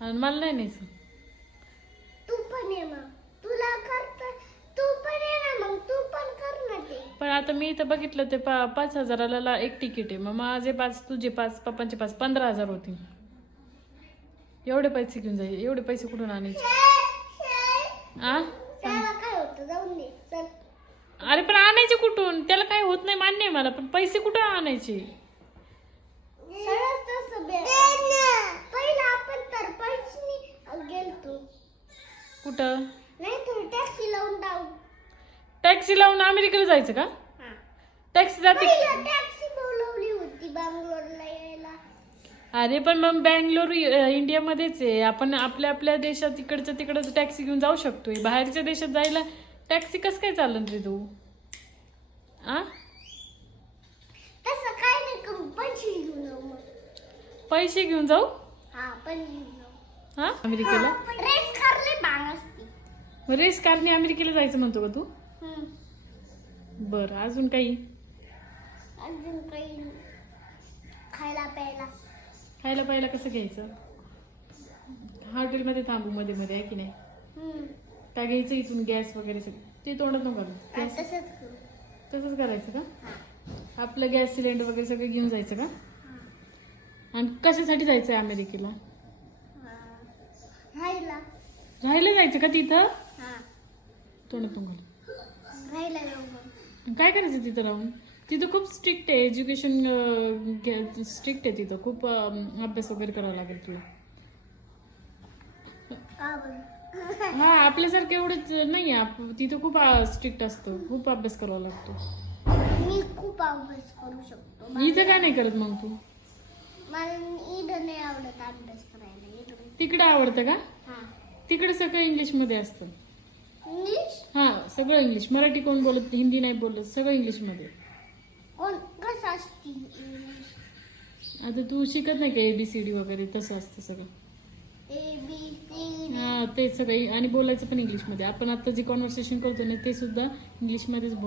आणि मला नाही न्यायचं. तू पण ये मग. तुला करता तू पण ये ना मग. तू पण कर ना ते. पण आता मी इथं बघितलं ते 5,000ला एक तिकीट आहे. मग माझे 5, तुझे 5, पप्पांचे 5, 15,000 होतील. एवढे पैसे घेऊन जाईल. एवढे पैसे कुठून आणायचे? आ त्याला काय होतं जाऊन दे चल. अरे पण आणायचे कुठून? त्याला काय होत नाही मान्य आहे मला, पण पैसे कुठून आणायचे? सरळ तसं पहिला आपण तर पैसे गेलतो. कुठं? नाही तर टॅक्सी लावून जाऊ. टॅक्सी लावून अमेरिकेला जायचं का? टॅक्सी जाते. पहिला टॅक्सी बोलवली होती बंगलोरला यायला. अरे पण मग बँगलोर इंडियामध्येच आहे. आपण आपल्या आपल्या देशात तिकडचं तिकडच टॅक्सी घेऊन जाऊ शकतोय. बाहेरच्या देशात जायला टॅक्सी कसं काय चालन रे तू? आ तसं काय नाही करू. पैसे घेऊन जाऊ मग. पैसे घेऊन जाऊ? हा पण घेऊन जाऊ. हा अमेरिकेला? रेस करले बाण असते. मग रेस कारने अमेरिकेला जायचं म्हणतो का तू? बरं, अजून काही? अजून काही खायला प्यायला. खायला प्यायला कसं घ्यायचं? हॉटेलमध्ये थांबू मध्ये मध्ये आहे की नाही? काय घ्यायचं इथून गॅस वगैरे सगळं? ते तोंडात नको घालू. गॅस तसंच करू. तसंच करायचं का? आपलं गॅस सिलेंडर वगैरे सगळं घेऊन जायचं का? आणि कशासाठी जायचंय अमेरिकेला? राहायला. राहायला जायचं का तिथं? हा तोंडात नको घालू. राहायला जाऊ मग. काय करायचं तिथं राहून? तिथं खूप स्ट्रिक्ट आहे एज्युकेशन, स्ट्रिक्ट आहे तिथं. खूप अभ्यास वगैरे करावा लागेल तुला. का बरं? हा आपल्यासारखं एवढंच नाही आहे. तिथं खूप स्ट्रिक्ट असतं. खूप अभ्यास करावा लागतो. मी खूप अभ्यास करू शकतो. इथं काय नाही करत मग तू? मला इथं नाही आवडत अभ्यास करायला. इथं तिकडं आवडतं का? हा तिकडे सगळं इंग्लिशमध्ये असतं. इंग्लिश हा सगळं इंग्लिश. मराठी कोण बोलत, हिंदी नाही बोलत, सगळं इंग्लिशमध्ये. कोण कसं असते इंग्लिश? आता तू शिकत नाही का ABCD वगैरे? तसं असतं सगळं. ABC. हा ते सगळं. आणि बोलायचं पण इंग्लिशमध्ये. आपण आता जे कॉन्व्हर्सेशन करतो ना ते सुद्धा इंग्लिशमध्येच बोल.